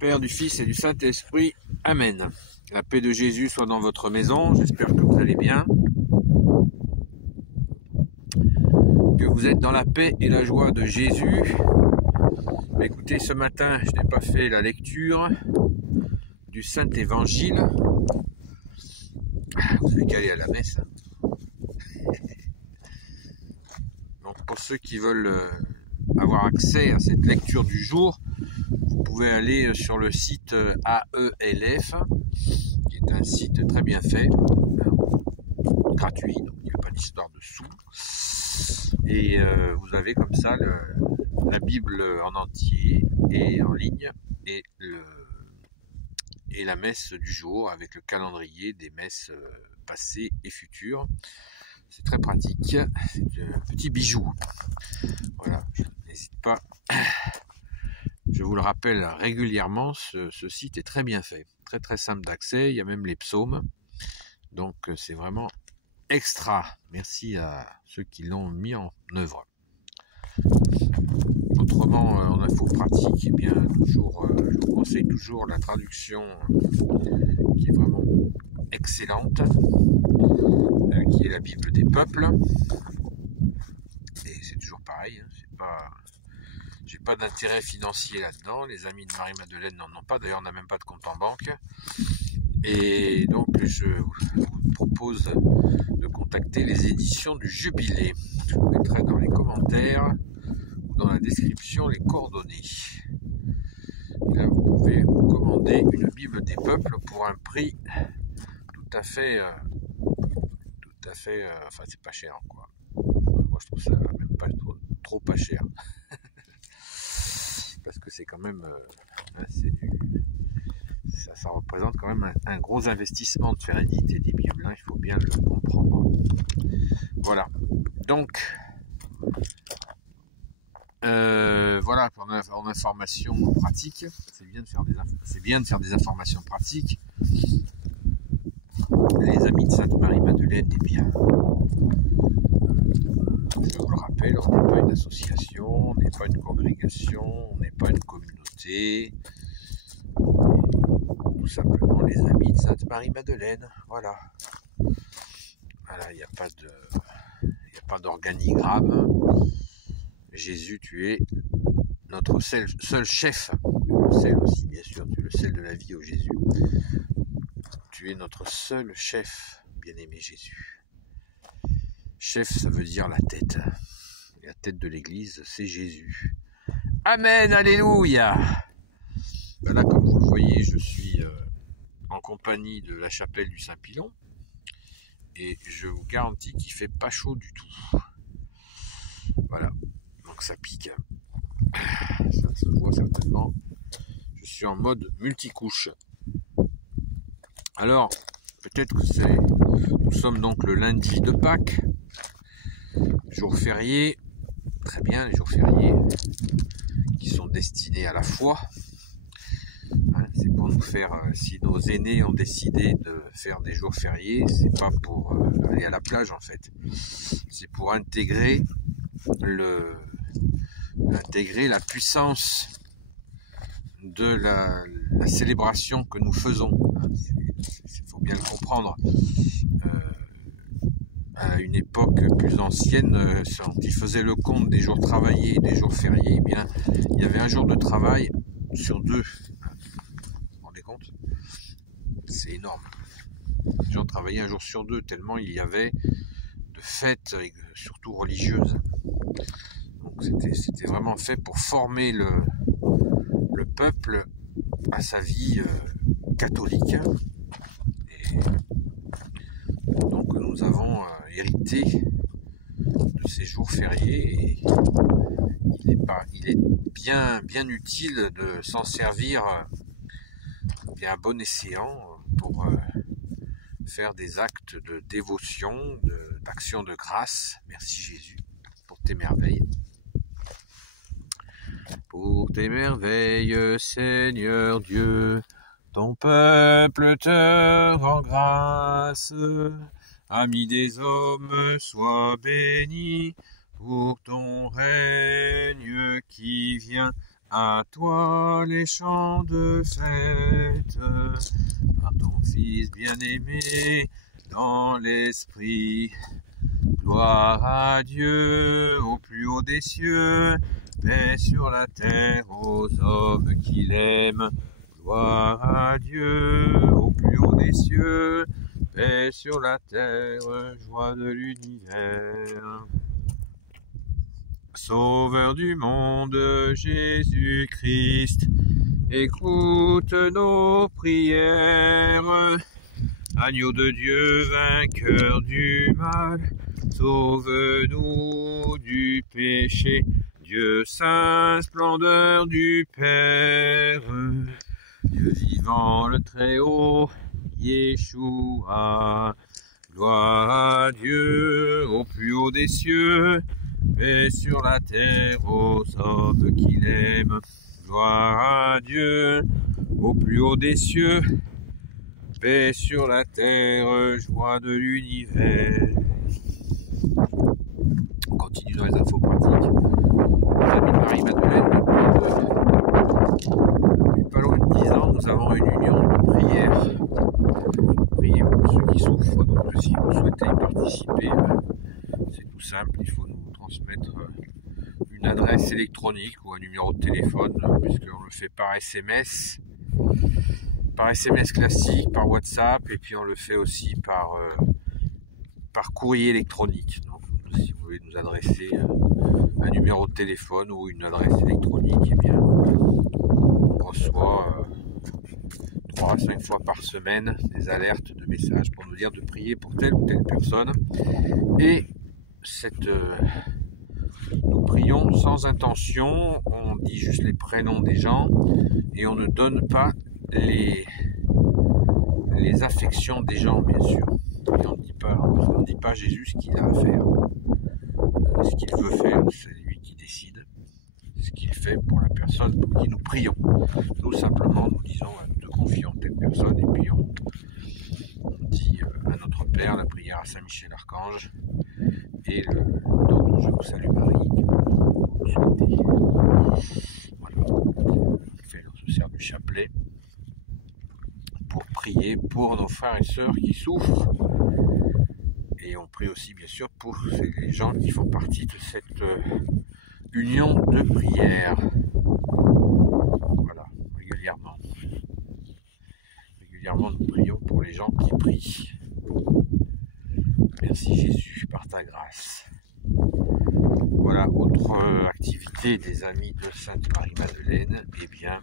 Père, du Fils et du Saint-Esprit. Amen. La paix de Jésus soit dans votre maison. J'espère que vous allez bien. Que vous êtes dans la paix et la joie de Jésus. Écoutez, ce matin, je n'ai pas fait la lecture du Saint-Évangile. Vous avez qu'à aller à la messe. Donc, pour ceux qui veulent avoir accès à cette lecture du jour, vous pouvez aller sur le site AELF, qui est un site très bien fait, gratuit, donc il n'y a pas d'histoire de sous. Et vous avez comme ça la Bible en entier et en ligne et la messe du jour avec le calendrier des messes passées et futures. C'est très pratique, c'est un petit bijou. Voilà, n'hésite pas. Je vous le rappelle régulièrement, ce site est très bien fait, très très simple d'accès, il y a même les psaumes, donc c'est vraiment extra. Merci à ceux qui l'ont mis en œuvre. Autrement, en info pratique, eh bien, toujours, je vous conseille toujours la traduction qui est vraiment excellente, qui est la Bible des peuples. Et c'est toujours pareil, hein, j'ai pas d'intérêt financier là-dedans. Les amis de Marie-Madeleine n'en ont pas. D'ailleurs, on n'a même pas de compte en banque. Et donc, je vous propose de contacter les éditions du Jubilé. Je vous mettrai dans les commentaires ou dans la description les coordonnées. Et là, vous pouvez vous commander une Bible des peuples pour un prix tout à fait, enfin, c'est pas cher, quoi. Moi, je trouve ça même pas trop pas cher. Parce que c'est quand même, ça représente quand même un gros investissement de faire éditer des Bibles, hein, il faut bien le comprendre. Voilà, donc, voilà, en information pratique, c'est bien de faire des informations pratiques. Les amis de Sainte-Marie-Madeleine, eh bien, je vous le rappelle, on n'est pas une association, on n'est pas une congrégation, on n'est pas une communauté, on est tout simplement les amis de Sainte-Marie-Madeleine, voilà. Voilà, il n'y a pas d'organigramme. Jésus, tu es notre seul chef, le sel aussi, bien sûr, tu es le sel de la vie, ô Jésus. Tu es notre seul chef, bien-aimé Jésus. Chef, ça veut dire la tête. Et la tête de l'église, c'est Jésus. Amen, alléluia. Ben là, comme vous le voyez, je suis en compagnie de la chapelle du Saint-Pilon. Et je vous garantis qu'il ne fait pas chaud du tout. Voilà, donc ça pique. Ça se voit certainement. Je suis en mode multicouche. Alors, peut-être que nous sommes donc le lundi de Pâques, jour férié, très bien, les jours fériés qui sont destinés à la foi. Hein, c'est pour nous faire, si nos aînés ont décidé de faire des jours fériés, c'est pas pour aller à la plage en fait, c'est pour intégrer la puissance de la célébration que nous faisons. Il faut bien le comprendre. À une époque plus ancienne, quand ils faisaient le compte des jours travaillés et des jours fériés, eh bien, il y avait un jour de travail sur deux. Vous vous rendez compte ? C'est énorme. Les gens travaillaient un jour sur deux, tellement il y avait de fêtes, surtout religieuses. Donc c'était vraiment fait pour former le peuple à sa vie catholique. Et donc nous avons hérité de ces jours fériés et il est bien utile de s'en servir bien à bon escient pour faire des actes de dévotion, d'action de grâce. Merci Jésus pour tes merveilles. Pour tes merveilles, Seigneur Dieu, ton peuple te rend grâce. Ami des hommes, sois béni pour ton règne qui vient. À toi les chants de fête, par ton Fils bien-aimé dans l'esprit. Gloire à Dieu au plus haut des cieux, paix sur la terre aux hommes qu'il aime. Gloire à Dieu au plus haut des cieux, paix sur la terre, joie de l'univers. Sauveur du monde, Jésus-Christ, écoute nos prières. Agneau de Dieu, vainqueur du mal, sauve-nous du péché. Dieu saint, splendeur du Père, Dieu vivant le Très-Haut, Yeshua. Gloire à Dieu au plus haut des cieux, paix sur la terre aux hommes qu'il aime. Gloire à Dieu au plus haut des cieux, paix sur la terre, joie de l'univers. On continue dans les infos pratiques. Les amis de Marie-Madeleine, depuis pas loin de 10 ans, nous avons une union de prière. Prier pour ceux qui souffrent. Donc si vous souhaitez y participer, c'est tout simple, il faut nous transmettre une adresse électronique ou un numéro de téléphone, puisqu'on le fait par SMS. Par SMS classique, par WhatsApp, et puis on le fait aussi par courrier électronique. Donc, si vous voulez nous adresser un numéro de téléphone ou une adresse électronique, eh bien, on reçoit 3 à 5 fois par semaine des alertes de messages pour nous dire de prier pour telle ou telle personne. Et nous prions sans intention, on dit juste les prénoms des gens et on ne donne pas les affections des gens, bien sûr. Et on ne dit pas à Jésus ce qu'il a à faire. Ce qu'il veut faire, c'est lui qui décide. Ce qu'il fait pour la personne pour qui nous prions. Nous, simplement, nous disons, nous te confions telle personne, et puis on dit à notre Père la prière à Saint-Michel Archange, et le don de Je vous salue Marie, que vous souhaitez. Voilà, on se sert du chapelet pour prier pour nos frères et sœurs qui souffrent. Et on prie aussi bien sûr pour les gens qui font partie de cette union de prière. Voilà, régulièrement. Régulièrement nous prions pour les gens qui prient. Merci Jésus par ta grâce. Voilà, autre activité des amis de Sainte Marie-Madeleine, eh bien,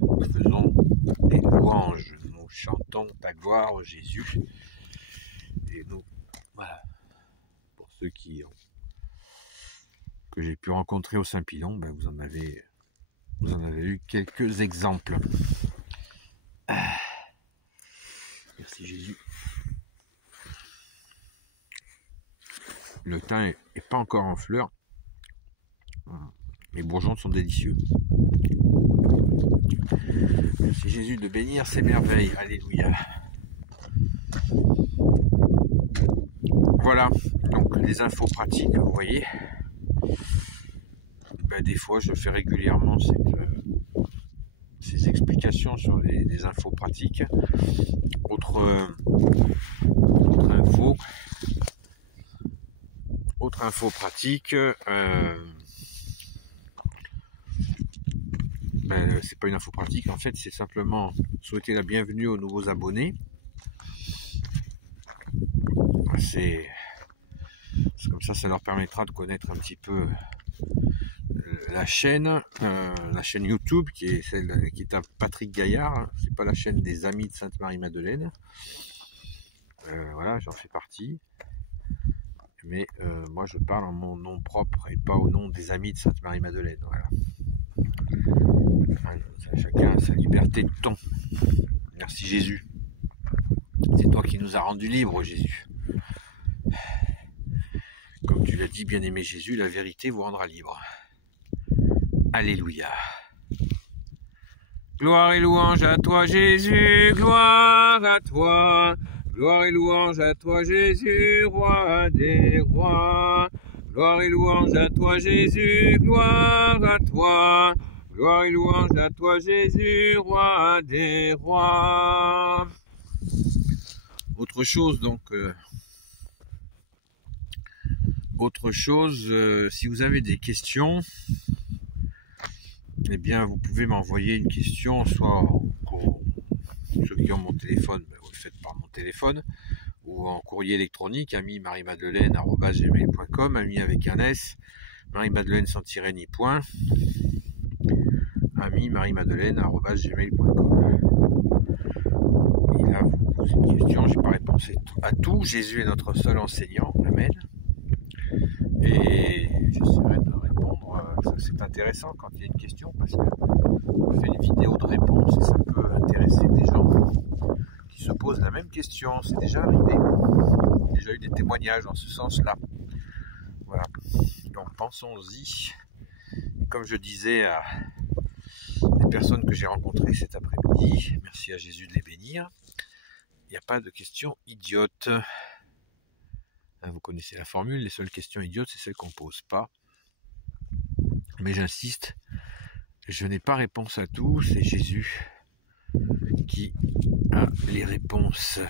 nous faisons des louanges, nous chantons ta gloire Jésus, et nous, voilà, pour ceux que j'ai pu rencontrer au Saint-Pilon, ben vous en avez eu quelques exemples. Merci Jésus. Le thym n'est pas encore en fleurs. Les bourgeons sont délicieux. Merci Jésus de bénir ces merveilles. Alléluia. Voilà, donc les infos pratiques, vous voyez. Ben, des fois, je fais régulièrement ces explications sur les infos pratiques. Autre info pratique, c'est pas une info pratique, en fait c'est simplement souhaiter la bienvenue aux nouveaux abonnés. C'est comme ça leur permettra de connaître un petit peu la chaîne YouTube qui est à Patrick Gaillard, c'est pas la chaîne des amis de Sainte Marie-Madeleine. Voilà, j'en fais partie. Mais moi je parle en mon nom propre et pas au nom des amis de Sainte Marie-Madeleine. Voilà. Chacun a sa liberté de ton. Merci Jésus. C'est toi qui nous as rendus libres, Jésus. Comme tu l'as dit, bien-aimé Jésus, la vérité vous rendra libre. Alléluia. Gloire et louange à toi, Jésus. Gloire à toi. Gloire et louange à toi, Jésus, roi des rois. Gloire et louange à toi Jésus, gloire à toi. Gloire et louange à toi Jésus, roi des rois. Autre chose donc, si vous avez des questions, eh bien vous pouvez m'envoyer une question, soit ceux qui ont mon téléphone, vous le faites par mon téléphone, ou en courrier électronique, ami-marie-madeleine@gmail.com, ami avec un S, Marie-Madeleine sans tirer ni point, ami-marie-madeleine@gmail.com. Et là, vous posez une question, je n'ai pas réponse à tout. Jésus est notre seul enseignant, amen. Et j'essaierai de répondre. C'est intéressant quand il y a une question, parce que on fait une vidéo de réponse et ça peut intéresser des gens qui se posent la même question. C'est déjà arrivé. J'ai déjà eu des témoignages dans ce sens-là. Voilà. Donc pensons-y. Comme je disais à les personnes que j'ai rencontrées cet après-midi, merci à Jésus de les bénir, il n'y a pas de questions idiotes. Vous connaissez la formule, les seules questions idiotes, c'est celles qu'on ne pose pas. Mais j'insiste, je n'ai pas réponse à tout, c'est Jésus qui a les réponses.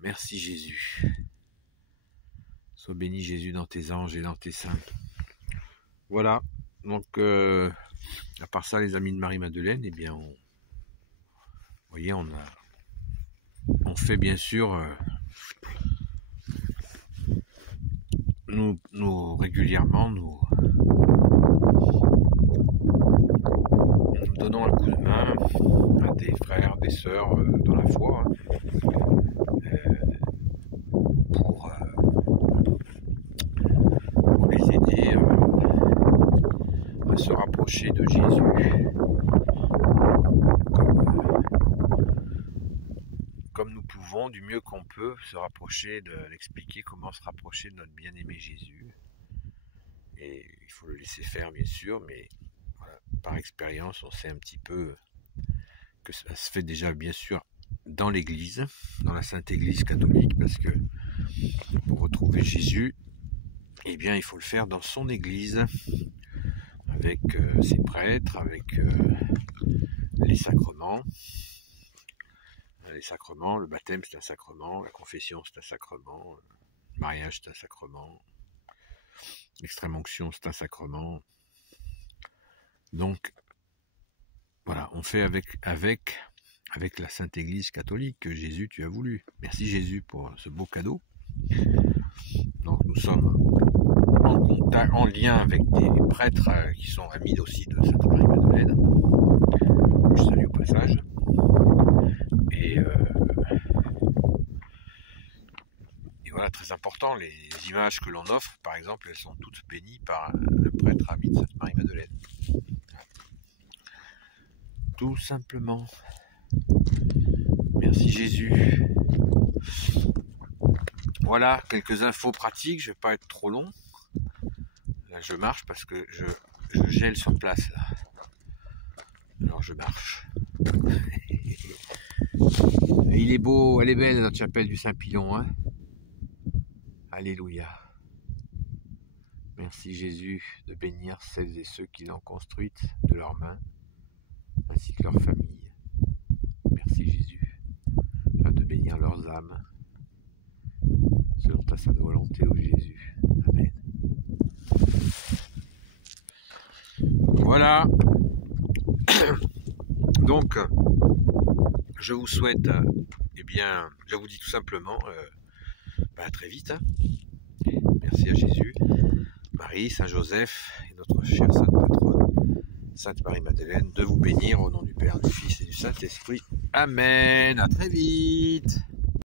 Merci Jésus. Sois béni Jésus dans tes anges et dans tes saints. Voilà, donc à part ça, les amis de Marie-Madeleine, eh bien, vous voyez, on fait bien sûr, nous régulièrement, nous donnons un coup de main à des frères, des sœurs dans la foi, pour les aider à se rapprocher de Jésus, comme nous pouvons, du mieux qu'on peut, se rapprocher l'expliquer comment se rapprocher de notre bien-aimé Jésus. Et il faut le laisser faire, bien sûr, mais voilà, par expérience, on sait un petit peu que ça se fait déjà, bien sûr, dans l'Église, dans la Sainte Église catholique, parce que pour retrouver Jésus, eh bien, il faut le faire dans son Église, avec ses prêtres, avec les sacrements. Les sacrements, le baptême c'est un sacrement, la confession c'est un sacrement, le mariage c'est un sacrement, l'extrême onction c'est un sacrement. Donc voilà, on fait avec la Sainte Église catholique que Jésus tu as voulu. Merci Jésus pour ce beau cadeau. Donc nous sommes en contact, en lien avec des prêtres qui sont amis aussi de Sainte Marie-Madeleine, que je salue au passage. Et voilà, très important, les images que l'on offre, par exemple, elles sont toutes bénies par le prêtre ami de Sainte Marie-Madeleine. Tout simplement. Merci Jésus. Voilà, quelques infos pratiques, je ne vais pas être trop long. Là, je marche parce que je gèle sur place, là. Alors, je marche. Il est beau, elle est belle notre chapelle du Saint-Pilon, hein. Alléluia. Merci Jésus de bénir celles et ceux qui l'ont construite de leurs mains, ainsi que leur famille. Merci Jésus de bénir leurs âmes, selon ta sainte volonté, ô Jésus. Amen. Voilà. Donc, je vous souhaite, eh bien, je vous dis tout simplement, à très vite. Hein. Merci à Jésus, Marie, Saint Joseph et notre chère Sainte Patronne, Sainte Marie-Madeleine, de vous bénir au nom du Père, du Fils et du Saint-Esprit. Amen. À très vite.